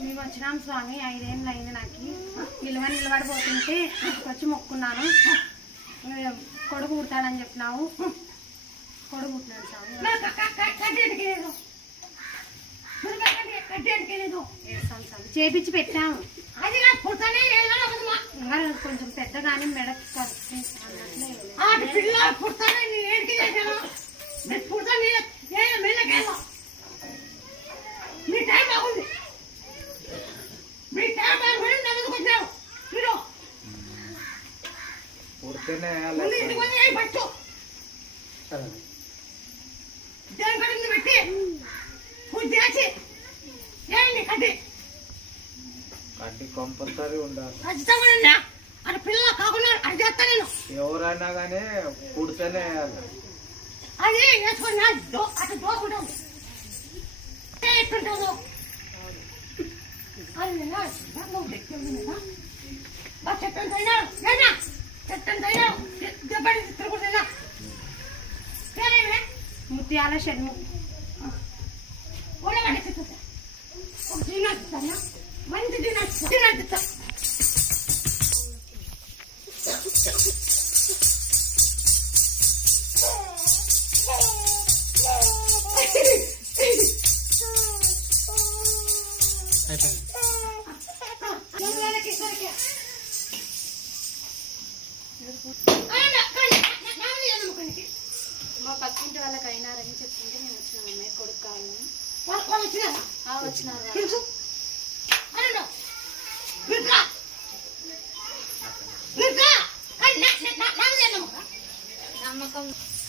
మేము వచ్చినాం స్వామి, 5 ఏళ్ళు అయింది నాకు. నిలబడిపోతుంటే వచ్చి మొక్కున్నాను. కొడుకు పుడతాడని చెప్పినావు, కొడుకు పుట్టినాడు స్వామి. చేపించి పెట్టాము. కొంచెం పెద్ద కానీ మెడకు కడ్డి కంపల్సరీ ఉండాలి. పిల్ల కాకుండా అది చేస్తా నేను. ఎవరైనా కానీ పుడితేనే అది వేసుకొని అటు దోకుంటాం ఎట్టుంటావు. చెట్టంత అయినా దెబ్బడి తిరుగుతున్నా ముత్యాల షడ్ము మంచి తిన్నా. మా పక్కింటి వాళ్ళకి అయినారని చెప్తుంటే నేను వచ్చిన అమ్మాయి కొడుకు కావాలని. వచ్చినారు. నమ్మకం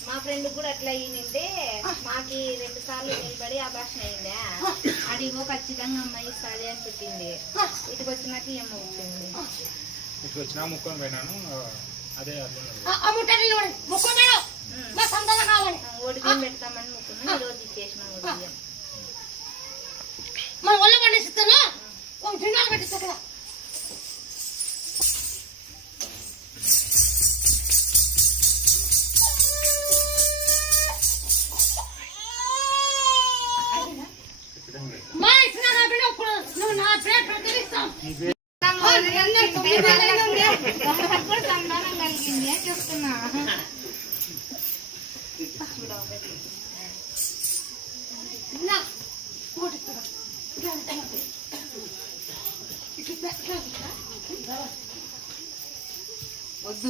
మా ఫ్రెండ్ కూడా అట్లా అయ్యిందంటే మాకి 2 సార్లు నిలబడి ఆపరేషన్ అయిందా, అడిగో ఖచ్చితంగా అమ్మాయి ఇస్తుంది అని చెప్పింది. ఇటుకు వచ్చినాక ఏమో వచ్చింది. ఇటు వచ్చినా ముక్కొని పోయినాను. అదే ఒడిబియ్యం పెడతామని ముక్కున్నాం. ఈ రోజు ఇచ్చేసిన ఒడిబియ్యం. మన ఒళ్ళ పండిస్తాను జిన్నాలు పెట్టిస్తా కదా. మా ఇచ్చిన నా బిడ్డ నువ్వు నా పేరు ప్రకటిస్తాం. సంతానం కలిగింది అని చెప్తున్నా. వద్దు